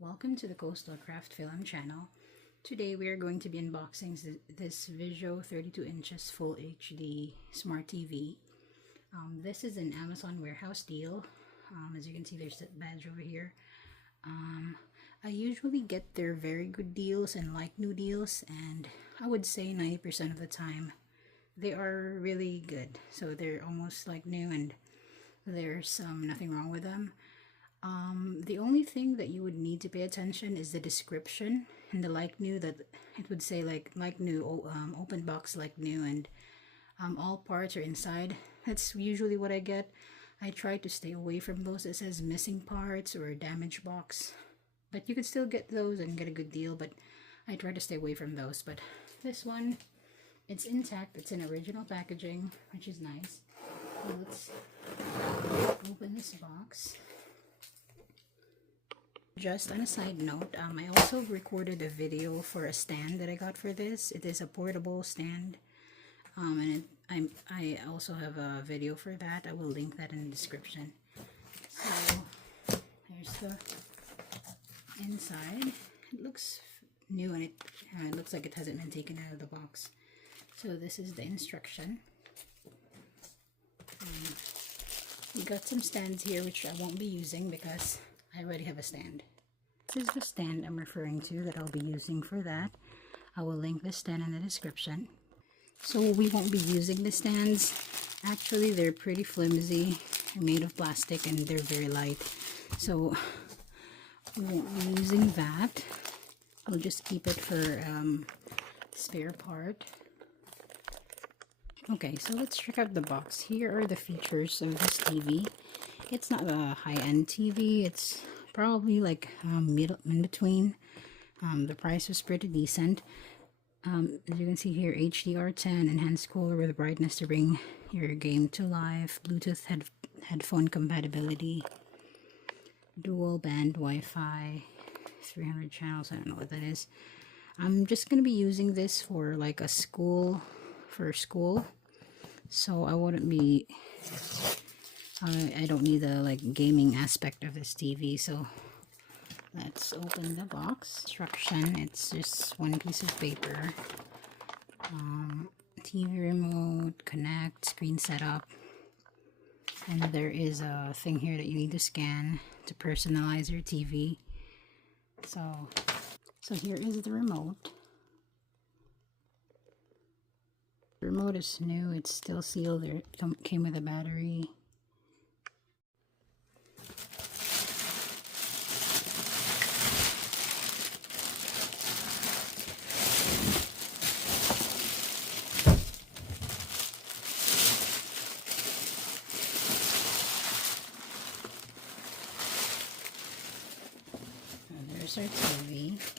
Welcome to the CoastalCraftFilAm channel. Today we are going to be unboxing this VIZIO 32 inches Full HD Smart TV. This is an Amazon warehouse deal. As you can see, there's that badge over here. I usually get their very good deals and like new deals, and I would say 90% of the time they are really good. So they're almost like new and there's nothing wrong with them. The only thing that you would need to pay attention is the description and the like new, that it would say like new, open box like new, and all parts are inside. That's usually what I get. I try to stay away from those that says missing parts or damaged box, but you can still get those and get a good deal, but I try to stay away from those. But this one, it's intact. It's in original packaging, which is nice. So let's open this box. Just on a side note, I also recorded a video for a stand that I got for this. It is a portable stand, and I also have a video for that. I will link that in the description. So here's the inside. It looks new, and it looks like it hasn't been taken out of the box. So this is the instruction. We got some stands here which I won't be using because I already have a stand. This is the stand I'm referring to that I'll be using for that. I will link the stand in the description. So we won't be using the stands. Actually, they're pretty flimsy. They're made of plastic and they're very light. So we won't be using that. We'll just keep it for spare part. Okay, so let's check out the box. Here are the features of this TV. It's not a high-end TV. It's probably like in between. The price was pretty decent. As you can see here, HDR10, enhanced color with brightness to bring your game to life, Bluetooth headphone compatibility, dual band Wi-Fi, 300 channels. I don't know what that is. I'm just going to be using this for like a school, so I wouldn't be I don't need the like gaming aspect of this TV. So let's open the box. Instruction, it's just one piece of paper. TV remote, connect, screen setup, and there is a thing here that you need to scan to personalize your TV. So here is the remote. The remote is new, it's still sealed. It came with a battery. There's our TV.